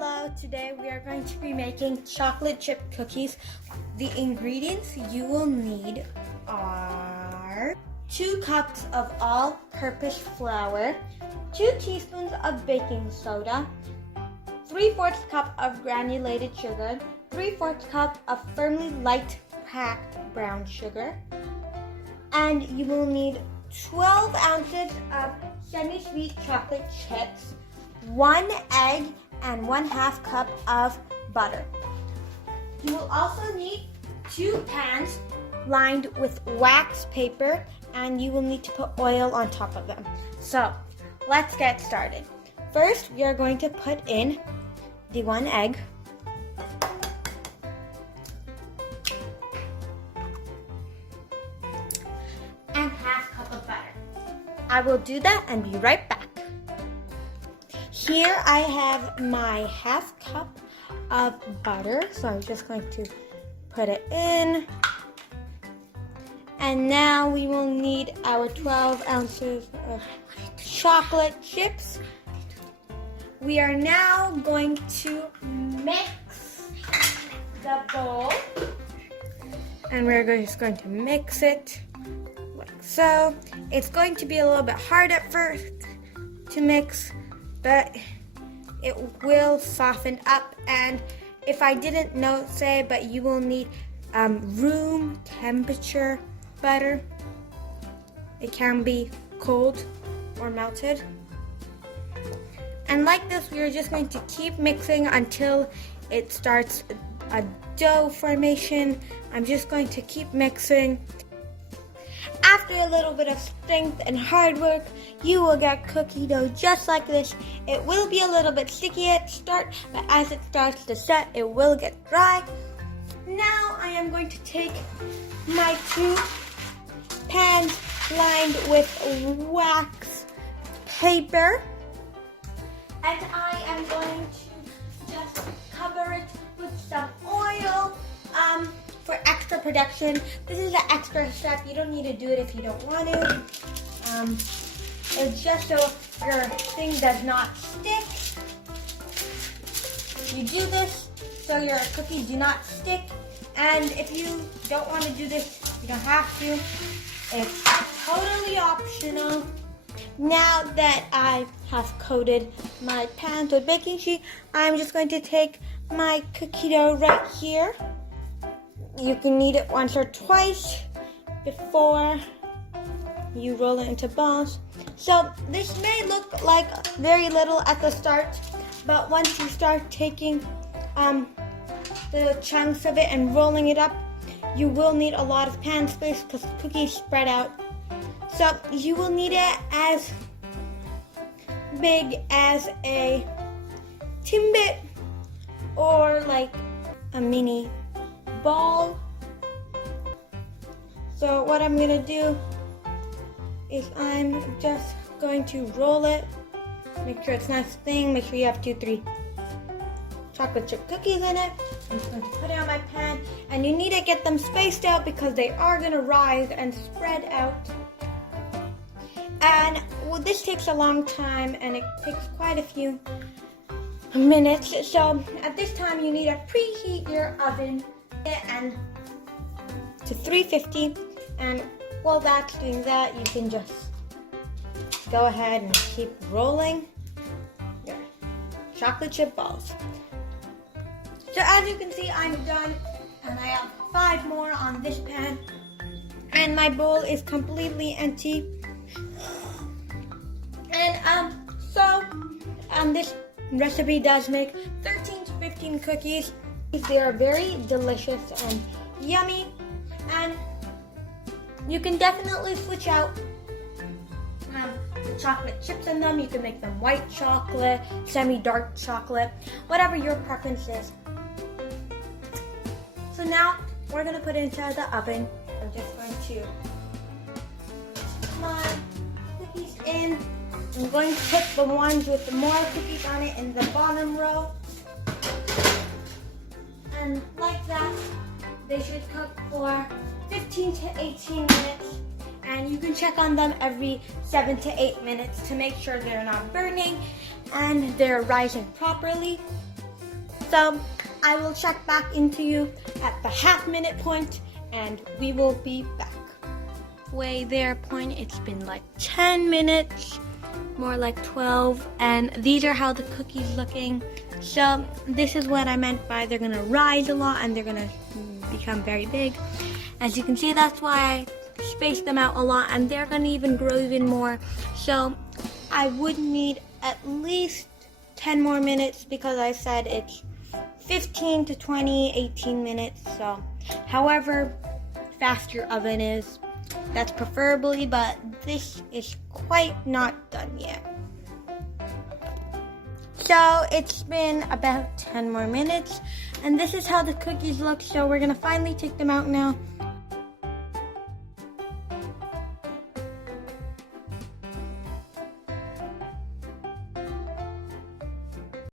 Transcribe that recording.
Hello, today we are going to be making chocolate chip cookies. The ingredients you will need are 2 cups of all-purpose flour, 2 teaspoons of baking soda, 3/4 cup of granulated sugar, 3/4 cup of firmly light packed brown sugar, and you will need 12 ounces of semi-sweet chocolate chips, 1 egg, and 1/2 cup of butter. You will also need 2 pans lined with wax paper, and you will need to put oil on top of them. So, let's get started. First, we are going to put in the 1 egg, and 1/2 cup of butter. I will do that and be right back. Here I have my 1/2 cup of butter, so I'm just going to put it in. And now we will need our 12 ounces of chocolate chips. We are now going to mix the bowl. And we're just going to mix it like so. It's going to be a little bit hard at first to mix, but it will soften up. And if I didn't say, but you will need room temperature butter. It can be cold or melted. And like this, we are just going to keep mixing until it starts a dough formation. I'm just going to keep mixing. After a little bit of strength and hard work, you will get cookie dough just like this. It will be a little bit sticky at the start, but as it starts to set, it will get dry. Now I am going to take my 2 pans lined with wax paper, and I am going to just cover it with some oil. For extra protection. This is an extra step. You don't need to do it if you don't want to. It's just so your thing does not stick. You do this so your cookies do not stick. And if you don't want to do this, you don't have to. It's totally optional. Now that I have coated my pans with baking sheet, I'm just going to take my cookie dough right here. You can knead it once or twice before you roll it into balls. So this may look like very little at the start, but once you start taking the chunks of it and rolling it up, you will need a lot of pan space because cookies spread out. So you will need it as big as a Timbit or like a mini ball. So what I'm gonna do is I'm just going to roll it. Make sure it's nice thing. Make sure you have 2-3 chocolate chip cookies in it. I'm just going to put it on my pan, and you need to get them spaced out because they are gonna rise and spread out. And well, this takes a long time, and it takes quite a few minutes. So at this time, you need to preheat your oven and to 350, and while that's doing that, you can just go ahead and keep rolling your chocolate chip balls. So as you can see, I'm done, and I have 5 more on this pan, and my bowl is completely empty. And this recipe does make 13 to 15 cookies. They are very delicious and yummy, and you can definitely switch out the chocolate chips in them. You can make them white chocolate, semi-dark chocolate, whatever your preference is. So now we're going to put it into the oven. I'm just going to put my cookies in. I'm going to put the ones with the more cookies on it in the bottom row. And like that, they should cook for 15 to 18 minutes. And you can check on them every 7 to 8 minutes to make sure they're not burning and they're rising properly. So I will check back into you at the half-minute point, and we will be back. Way there point, it's been like 10 minutes, more like 12, and these are how the cookies looking. So this is what I meant by they're gonna rise a lot and they're gonna become very big. As you can see, that's why I spaced them out a lot, and they're gonna even grow even more. So I would need at least 10 more minutes because I said it's 15 to 20, 18 minutes. So however fast your oven is, that's preferably, but this is quite not done yet. So it's been about 10 more minutes, and this is how the cookies look. So we're gonna finally take them out now.